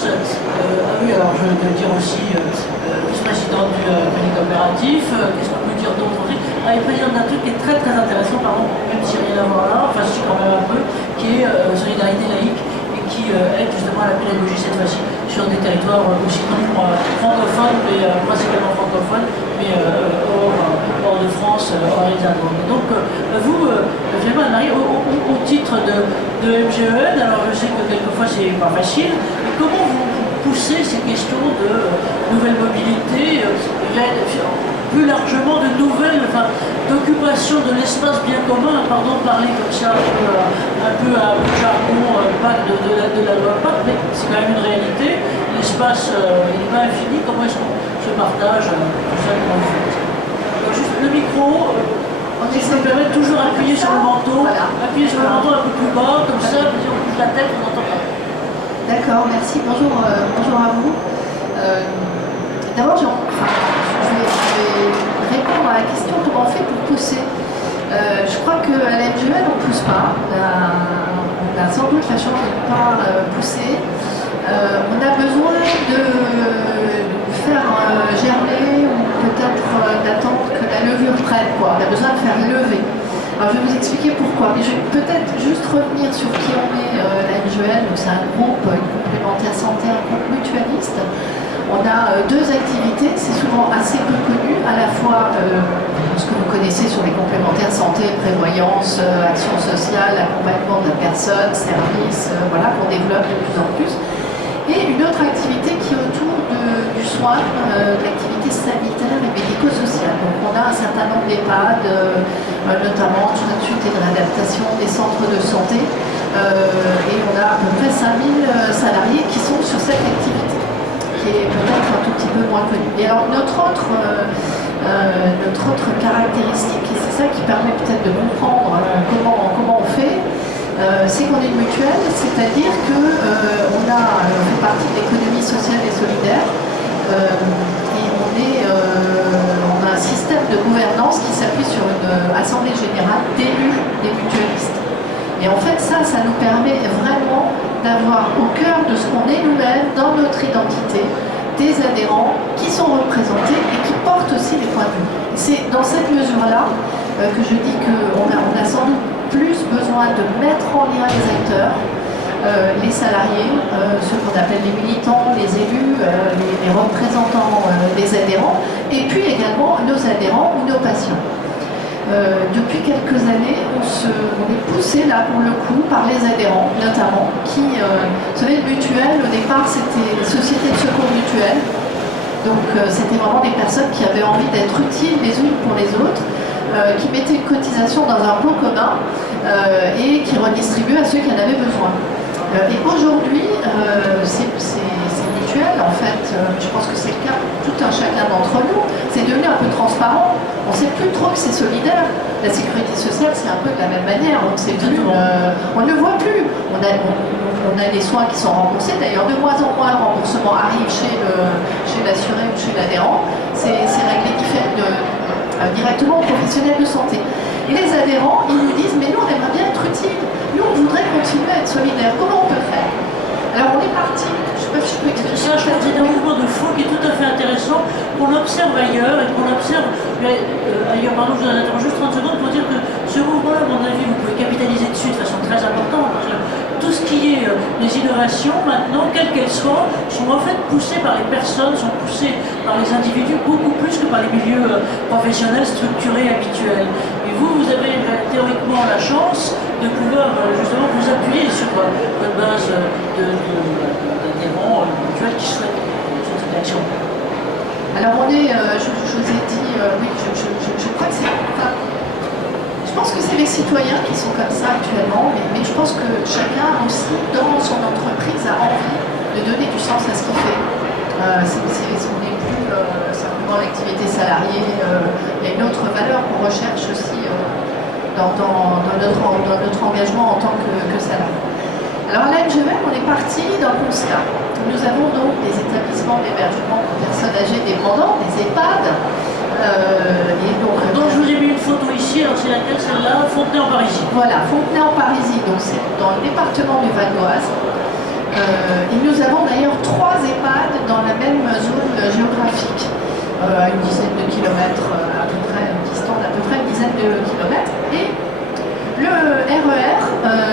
France. Oui, alors je veux dire aussi vice-président du Crédit Coopératif. Qu'est-ce qu'on peut dire d'autre aussi? Il est président d'un truc qui est très très intéressant, pardon, même s'il n'y a rien à voir là, enfin si quand même un peu, qui est Solidarité laïque et qui aide justement à la pédagogie cette fois-ci sur des territoires aussi francophones, mais principalement francophones, mais hors de France, hors Hexagone. Donc vous, finalement, Anne-Marie, au titre de MGEN, alors je sais que quelquefois c'est pas facile, mais comment vous poussez ces questions de nouvelle mobilité, plus largement de nouvelles, d'occupation de l'espace bien commun, pardon de parler comme ça, un peu à jargon, pas de la loi PAC, mais c'est quand même une réalité. L'espace, il n'est pas infini, comment est-ce qu'on se partage tout ça, comment vous faites? Donc juste le micro, si je me permets, toujours appuyer sur le manteau, appuyer sur le manteau un peu plus bas, comme ça, si on bouge la tête, on n'entend pas. D'accord, merci. Bonjour, bonjour à vous. D'abord, je vais répondre à la question comment on fait pour pousser. Je crois qu'à la MGEN, on ne pousse pas. On a sans doute la chance de ne pas pousser. On a besoin de faire germer ou peut-être d'attendre que la levure prenne. On a besoin de faire lever. Alors je vais vous expliquer pourquoi, mais je vais peut-être juste revenir sur qui on est, la MGEN. C'est un groupe, une complémentaire santé, un groupe mutualiste. On a deux activités, c'est souvent assez peu connu, à la fois ce que vous connaissez sur les complémentaires santé, prévoyance, action sociale, accompagnement de la personne, services, voilà, qu'on développe de plus en plus. Et une autre activité qui est autour du soin, l'activité sanitaire et médico-sociale. Donc on a un certain nombre d'EHPAD, notamment de suite et de réadaptation des centres de santé, et on a à peu près 5000 salariés qui sont sur cette activité, qui est peut-être un tout petit peu moins connue. Et alors notre autre caractéristique, et c'est ça qui permet peut-être de comprendre comment on fait, c'est qu'on est une mutuelle, c'est-à-dire qu'on a fait partie de l'économie sociale et solidaire, et on a un système de gouvernance qui s'appuie sur une assemblée générale d'élus des mutualistes. Et en fait, ça nous permet vraiment d'avoir au cœur de ce qu'on est nous-mêmes, dans notre identité, des adhérents qui sont représentés et qui portent aussi les points de vue. C'est dans cette mesure-là que je dis qu'on a sans doute plus besoin de mettre en lien les acteurs, les salariés, ceux qu'on appelle les militants, les élus, les représentants des adhérents, et puis également nos adhérents ou nos patients. Depuis quelques années, on est poussé là pour le coup par les adhérents notamment, qui, vous savez, le mutuel, au départ c'était les sociétés de secours mutuelles, donc c'était vraiment des personnes qui avaient envie d'être utiles les unes pour les autres, qui mettaient une cotisation dans un pot commun et qui redistribuaient à ceux qui en avaient besoin. Et aujourd'hui, ces mutuelles, en fait, je pense que c'est le cas pour tout un chacun d'entre nous, c'est devenu un peu transparent. On ne sait plus trop que c'est solidaire. La sécurité sociale, c'est un peu de la même manière. On ne le voit plus. On a des soins qui sont remboursés. D'ailleurs, de moins en moins, le remboursement arrive chez l'assuré ou chez l'adhérent. C'est réglé directement aux professionnels de santé. Et les adhérents, ils nous disent, mais nous, on aimerait bien être utile. Nous, on voudrait continuer à être solidaire. Comment on peut faire? Alors, on est parti. Je sais pas si je peux expliquer. Ça, je pense que c'est un mouvement de fond qui est tout à fait intéressant, qu'on observe ailleurs et qu'on observe ailleurs. Pardon, je vous interromps juste 30 secondes pour dire que ce mouvement-là, à mon avis, vous pouvez capitaliser dessus de façon très importante. Parce que tout ce qui est les innovations, maintenant, quelles qu'elles soient, sont en fait poussées par les personnes, sont poussées par les individus beaucoup plus que par les milieux professionnels structurés habituels. Et vous avez théoriquement la chance de pouvoir justement vous appuyer sur votre base d'adhérents mutuels qui souhaitent cette action. Alors on est, je vous ai dit, oui, je crois que c'est... Enfin, je pense que c'est les citoyens qui sont comme ça actuellement, mais je pense que chacun aussi, dans son entreprise, a envie de donner du sens à ce qu'il fait. On n'est plus simplement l'activité salariée, il y a une autre valeur qu'on recherche aussi dans notre engagement en tant que salarié. Alors à la MGEN, on est parti d'un constat. Nous avons donc des établissements d'hébergement pour personnes âgées dépendantes, des EHPAD, et donc je vous ai mis une photo ici, alors c'est laquelle, celle-là, Fontenay-en-Parisis. Voilà, Fontenay-en-Parisis, donc c'est dans le département du Val d'Oise. Et nous avons d'ailleurs 3 EHPAD dans la même zone géographique, à une dizaine de kilomètres à peu près, distante d'à peu près une dizaine de kilomètres. Et le RER,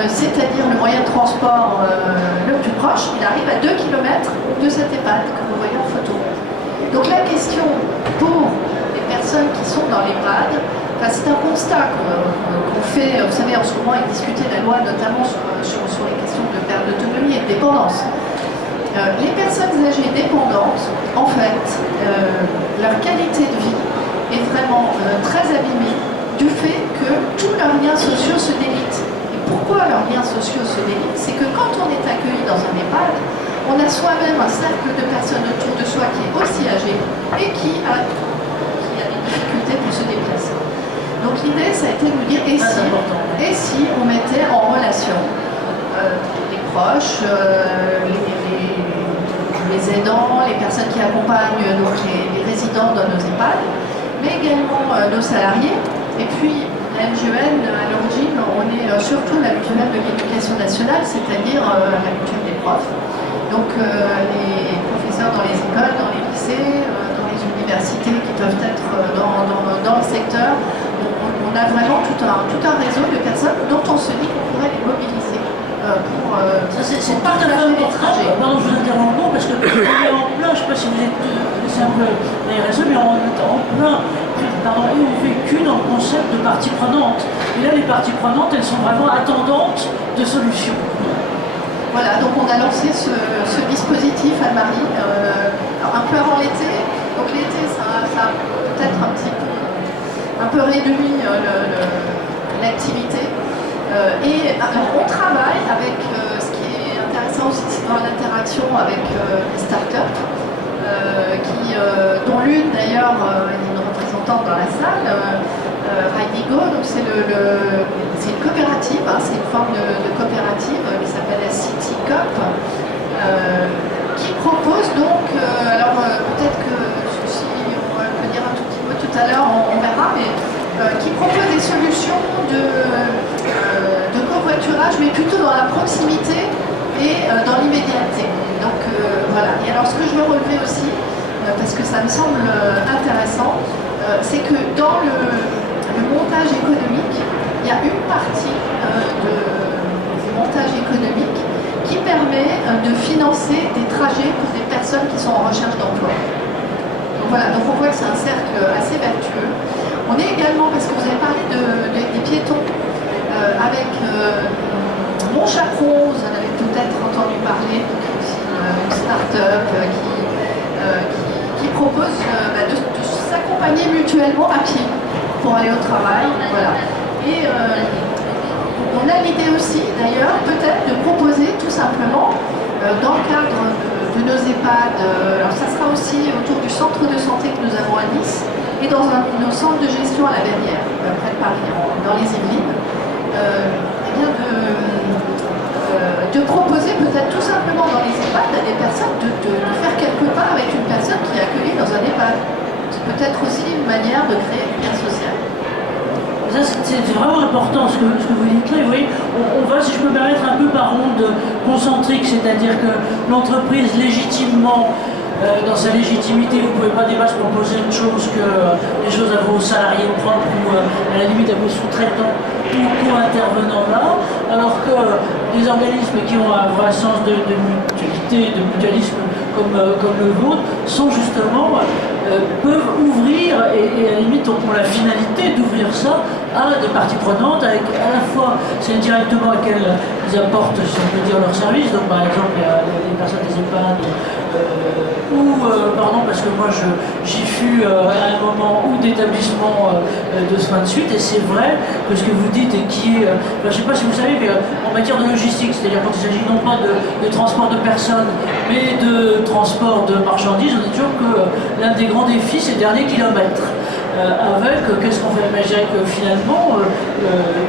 c'est-à-dire le moyen de transport le plus proche, il arrive à 2 kilomètres de cette EHPAD que vous voyez en photo. Donc la question pour les personnes qui sont dans l'EHPAD, c'est un constat qu'on fait. Vous savez, en ce moment, il discutait la loi notamment sur les questions de perte d'autonomie et de dépendance. Les personnes âgées dépendantes, en fait, leur qualité de vie est vraiment très abîmée du fait que tous leurs liens sociaux se délitent. Et pourquoi leurs liens sociaux se délitent? C'est que quand on est accueilli dans un EHPAD, on a soi-même un cercle de personnes autour de soi qui est aussi âgé et qui a des difficultés pour se déplacer. Donc l'idée, ça a été de nous dire, et si on mettait en relation les proches, les aidants, les personnes qui accompagnent donc les résidents dans nos EHPAD, mais également nos salariés. Et puis la MGEN, à l'origine, on est surtout la mutuelle de l'éducation nationale, c'est-à-dire la mutuelle des profs. Donc les professeurs dans les écoles, dans les lycées, dans les universités qui peuvent être dans le secteur. On a vraiment tout un réseau de personnes dont on se dit qu'on pourrait les mobiliser pour c'est pas tout à fait important. Pardon, je vous interromps parce que on est en plein, je ne sais pas si vous êtes c'est un peu les réseaux, mais on est en plein, et on vécu dans le concept de parties prenantes. Et là, les parties prenantes, elles sont vraiment attendantes de solutions. Voilà, donc on a lancé ce dispositif à Marie, un peu avant l'été. Donc l'été, ça a peut-être un peu réduit l'activité. Et alors, on travaille avec, ce qui est intéressant aussi, c'est dans l'interaction avec les startups, dont l'une d'ailleurs, il y a une représentante dans la salle, Raidigo, donc c'est une coopérative, c'est une forme de coopérative qui s'appelle la City Coop, qui propose donc, alors peut-être que si on peut dire un tout petit mot tout à l'heure, on verra, mais qui propose des solutions de covoiturage, mais plutôt dans la proximité et dans l'immédiateté. Donc voilà. Et alors ce que je veux relever aussi, parce que ça me semble intéressant, c'est que dans le montage économique, il y a une partie du montage économique qui permet de financer des trajets pour des personnes qui sont en recherche d'emploi. Donc voilà, donc on voit que c'est un cercle assez vertueux. On est également, parce que vous avez parlé des piétons, avec Montchaperon, vous en avez peut-être entendu parler, c'est une start-up qui propose de s'accompagner mutuellement à pied pour aller au travail. Voilà. Et on a l'idée aussi, d'ailleurs, peut-être de proposer tout simplement, dans le cadre de nos EHPAD, alors ça sera aussi autour du centre de santé que nous avons à Nice, et dans nos centres de gestion à la Verrière, près de Paris, dans les Yvelines, de proposer peut-être tout simplement dans les EHPAD à des personnes de faire quelque part avec une personne qui est accueillie dans un EHPAD. C'est peut-être aussi une manière de créer du lien social. Ça, c'est vraiment important ce que vous dites là. Oui, on va, si je peux me permettre, un peu par onde concentrique, c'est-à-dire que l'entreprise légitimement, dans sa légitimité, vous ne pouvez pas débattre proposer une chose que les choses à vos salariés propres ou à la limite à vos sous-traitants ou co-intervenants là, alors que des organismes qui ont un vrai sens de mutualité, de mutualisme comme le vôtre, sont justement, peuvent ouvrir, et à la limite ont la finalité d'ouvrir ça à des parties prenantes, avec à la fois celles directement à quelles ils apportent, si on peut dire, leurs services, donc par exemple les personnes des EHPAD, parce que moi j'y fus à un moment ou d'établissement de soins de suite, et c'est vrai que ce que vous dites et qui est, je ne sais pas si vous savez, mais en matière de logistique, c'est-à-dire quand il s'agit non pas de transport de personnes, mais de transport de marchandises, on dit toujours que l'un des grands défis, c'est le dernier kilomètre. Avec, qu'est-ce qu'on fait? Je dirais que finalement,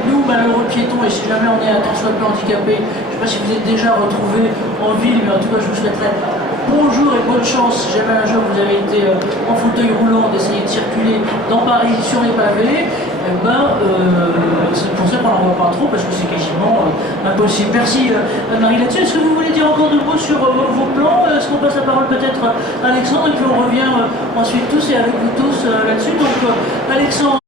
nous, malheureux piétons, et si jamais on est un tant soit peu handicapé, je ne sais pas si vous êtes déjà retrouvés en ville, mais en tout cas, je vous souhaiterais bonjour et bonne chance, si jamais un jour vous avez été en fauteuil roulant, d'essayer de circuler dans Paris sur les pavés. c'est pour ça qu'on n'en voit pas trop, parce que c'est quasiment impossible. Merci Marie là-dessus. Est-ce que vous voulez dire encore deux mots sur vos plans? Est-ce qu'on passe la parole peut-être à Alexandre et puis on revient ensuite tous et avec vous tous là-dessus. Donc Alexandre.